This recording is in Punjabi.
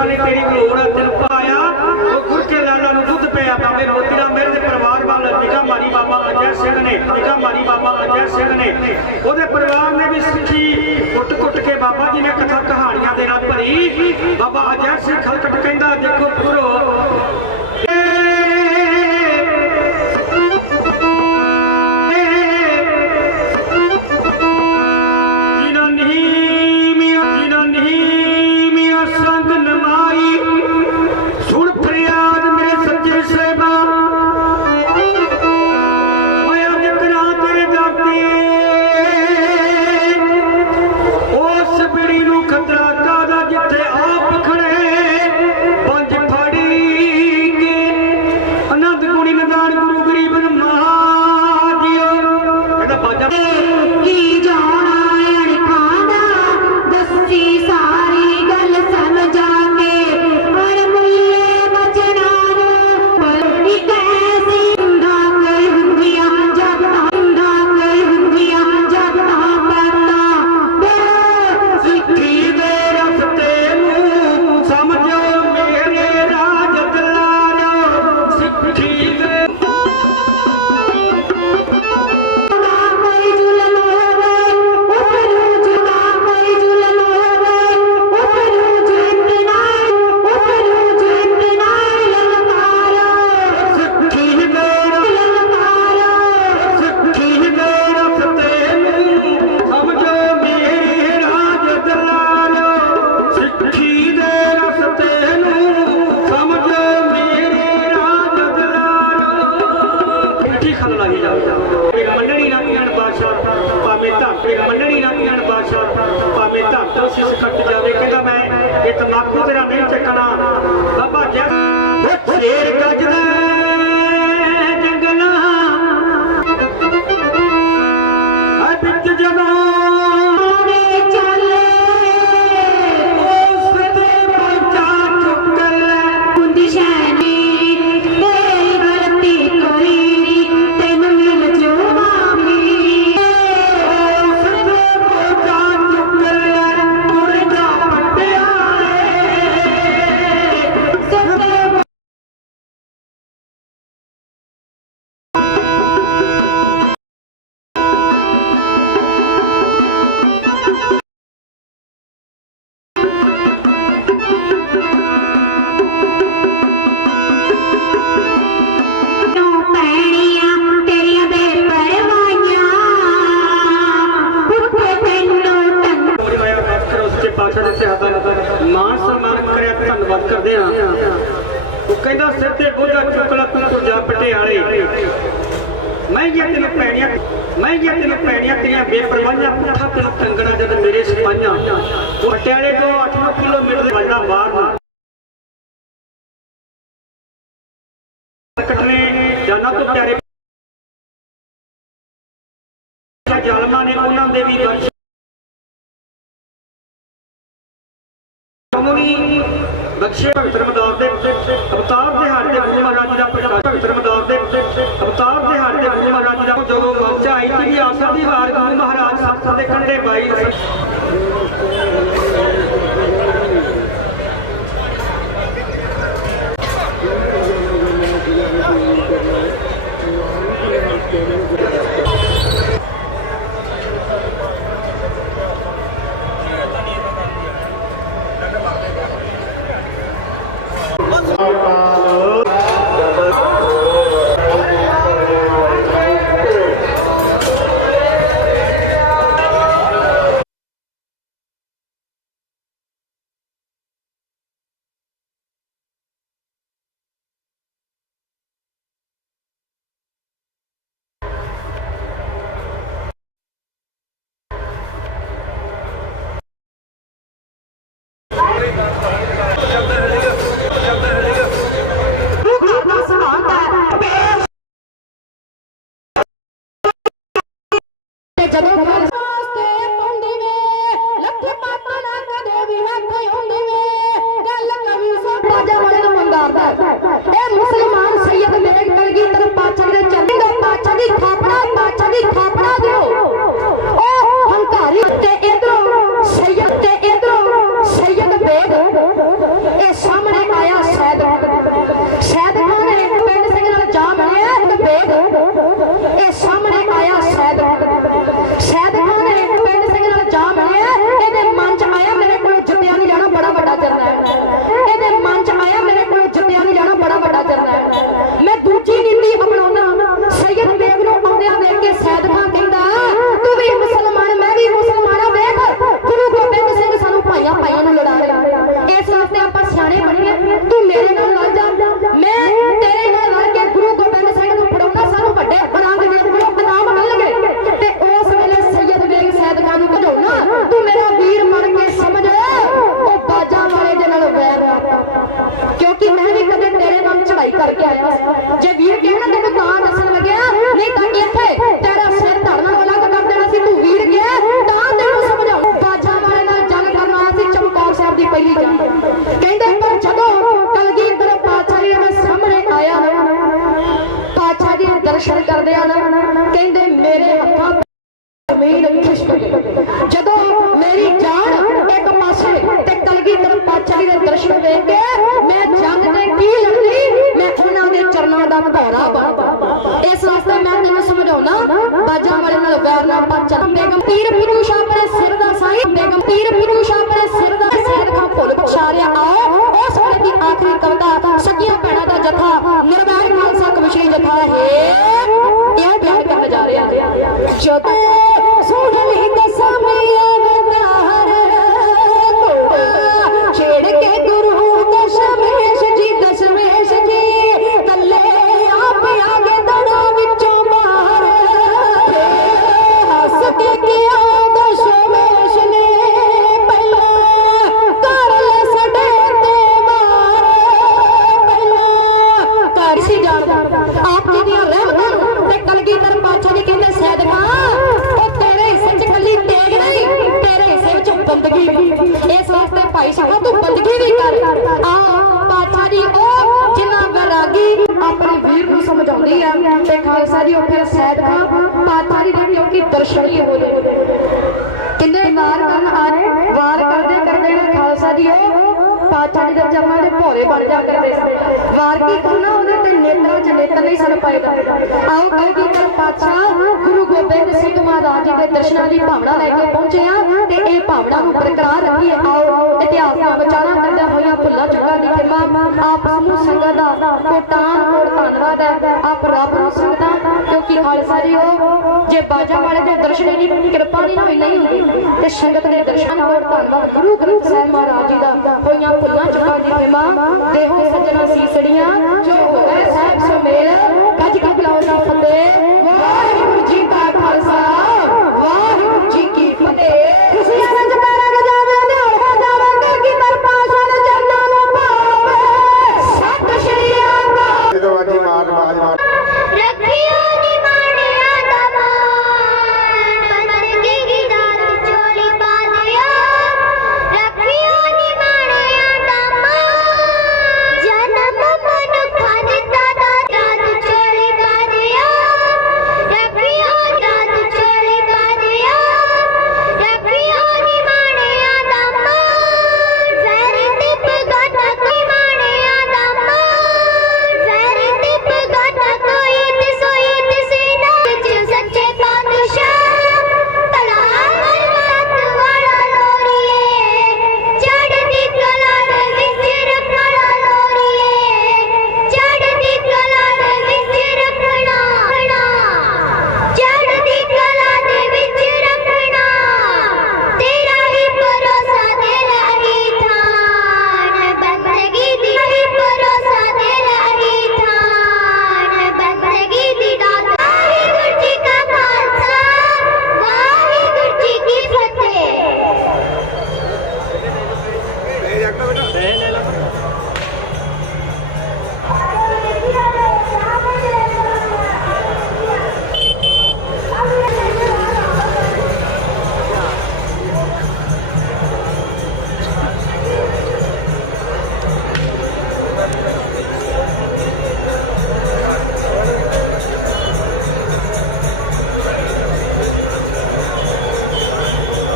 ਲਾਲਾ ਨੇ ਤੇਰੀ ਮੋੜ ਦਿਲ ਪਾਇਆ। ਉਹ ਗੁਰਕੇ ਲਾਲਾ ਨੂੰ ਦੁੱਧ ਪਿਆ। ਬਾਬੇ ਮੋਤੀ ਰਾਮ ਮੇਰੇ ਦੇ ਪਰਿਵਾਰ ਵੱਲ ਨਿਗਾ ਮਾਰੀ ਬਾਬਾ ਅਜੈ ਸਿੰਘ ਨੇ ਨਿਗਾ ਮਾਰੀ ਬਾਬਾ ਅਜੈ ਸਿੰਘ ਨੇ। ਉਹਦੇ ਪਰਿਵਾਰ ਨੇ ਵੀ ਸਿੱਖੀ। ਕੁੱਟ-ਕੁੱਟ ਕੇ ਬਾਬਾ ਜੀ ਨੇ ਕਥਾ ਕਹਾਣੀਆਂ ਦੇ ਨਾਲ ਭਰੀ। ਬਾਬਾ ਅਜੈ ਸਿੰਘ ਖਲਕਟ ਕਹਿੰਦਾ, ਦੇਖੋ ਪੁਰੋ ਮਾਨ ਸਨਮਾਨ ਕਰਿਆ, ਧੰਨਵਾਦ ਕਰਦੇ ਆ ਉਹ ਕਹਿੰਦਾ, ਸਿਰ ਤੇ ਬੋਝਾ ਚੁੱਕਲਾ ਤੂੰ ਤੁਜਾ ਪਟਿਆਲੇ। ਮਹਿੰਗੀਆਂ ਜੇ ਤੈਨੂੰ ਪੈਣੀਆਂ ਮੈਂ ਜੇ ਤੈਨੂੰ ਪੈਣੀਆਂ ਤੇਰੀਆਂ ਬੇਪਰਵਾਹੀਆਂ ਪੁੱਠਾ ਤੈਨੂੰ ਕੰਗਣਾ ਜਦ ਮੇਰੇ ਸਿਪਾਹੀਆਂ ਪਟਿਆਲੇ ਤੋਂ 8 ਕਿਲੋਮੀਟਰ ਵੱਡਾ ਬਾਹਰ ਸੱਚੇ ਧਰਮਦਾਰ ਦੇ ਅਵਤਾਰ ਦੇ ਹਰ ਦੇ ਗੁਰੂ ਮਹਾਰਾਜ ਦਾ ਪ੍ਰਕਾਸ਼ ਧਰਮਦਾਰ ਦੇ ਅਵਤਾਰ ਦੇ ਹਰ ਦੇ ਗੁਰੂ ਮਹਾਰਾਜ ਦਾ ਜਦੋਂ ਪਹੁੰਚਾਈ ਕਿ ਆਸਾ ਦੀ ਵਾਰ ਗੁਰੂ ਮਹਾਰਾਜ ਸਾਥ ਦੇ ਕੰਢੇ ਪਾਈ ਦਰਸ਼ਨ ਕਰਦੇ ਆ ਨਾ ਕਹਿੰਦੇ, ਮੇਰੇ ਹੱਥਾਂ ਜ਼ਮੀਨ ਖਿਸਕ ਗਈ। ਜਦੋਂ ਮੇਰੀ ਜਾਨ ਇੱਕ ਪਾਸੇ ਤੇ ਕਲਗੀਧਰ ਪਾਤਸ਼ਾਹ ਦੇ ਦਰਸ਼ਨ ਵੇਖ ਕੇ ਮੈਂ ਜੰਗ ਦੇ ਕੀ ਲੜਦੀ ਮੈਂ ਉਹਨਾਂ ਦੇ ਚਰਨਾਂ ਦਾ ਭੈਰਾ ਬਣ ਇਸ ਵਾਸਤੇ ਮੈਂ ਤੈਨੂੰ ਸਮਝਾਉਣਾ, ਬਾਜਾਂ ਵਾਲੇ ਨਾਲ ਵੈਰ ਨਾ ਪਾਚਾ। ਬੇਗਮ ਪੀਰ ਫਿਰੂ ਸ਼ਾਹ ਸਿਰ ਦਾ ਸਾਈ ਬੇਗਮ ਪੀਰ ਫਿਰੂ ਸ਼ਾਹ ਸਿਰ ਦਾ ਸਿਰ ਦਾ ਭੁੱਲ ਬਖਸ਼ਾਰਿਆ ਆਓ। ਉਸ ਵੇਲੇ ਦੀ ਆਖਰੀ ਕਵਿਤਾ ਸੱਚੀਆਂ ਭੈਣਾਂ ਦਾ ਜਥਾ ਨਿਰਵੈ ਖੁਸ਼ੀ ਕਥਾ ਹੈ ਇਹ ਬਿਆਹ ਜਾ ਰਿਹਾ ਜਦੋਂ ਸੁਣ ਲਈ ਦਸਾਂ ਬਾਬਾ ਜੀ ਦੇ ਦਰਸ਼ਨਾਂ ਦੀ ਭਾਵਨਾ ਲੈ ਕੇ ਪਹੁੰਚੇ ਆ ਤੇ ਇਹ ਭਾਵਨਾ ਨੂੰ ਬਰਕਰਾਰ ਰੱਖੀਏ। ਆਓ, ਇਤਿਹਾਸ ਦਾ ਵਿਚਾਰਾ ਕਰਦਾ ਹੋਇਆ ਭੁੱਲਾ ਚੁੱਕਾ ਦੀ ਖਿਮਾ ਆਪ ਨੂੰ ਸੰਗਤ ਦਾ ਕੋਟਾਨ ਕੋਟ ਧੰਨਵਾਦ ਹੈ। ਆਪ ਰੱਬ ਨੂੰ ਸੰਗਤਾਂ, ਕਿਉਂਕਿ ਖਾਲਸਾ ਜੀ ਹੋ, ਜੇ ਬਾਜਾ ਵਾਲੇ ਦੇ ਦਰਸ਼ਨ ਦੀ ਕਿਰਪਾ ਨਹੀਂ ਹੋਈ ਨਹੀਂ ਹੁੰਦੀ, ਤੇ ਸੰਗਤ ਦੇ ਦਰਸ਼ਨ ਕੋਟ ਧੰਨਵਾਦ ਗੁਰੂ ਗ੍ਰੰਥ ਸਾਹਿਬ ਮਹਾਰਾਜ ਜੀ ਦਾ ਹੋਈਆਂ ਭੁੱਲਾ ਚੁੱਕਾ ਦੀ ਖਿਮਾ ਦੇਹੋ ਸਜਣਾ ਸੀਸੜੀਆਂ, ਜੋ ਹੋਵੇ ਸਾਹਿਬ ਸੁਮੇਲ। ਕੱਜ ਕਬਲਾਉ ਦੀ ਵਾਹਿਗੁਰੂ ਜੀ ਕਾ ਖਾਲਸਾ।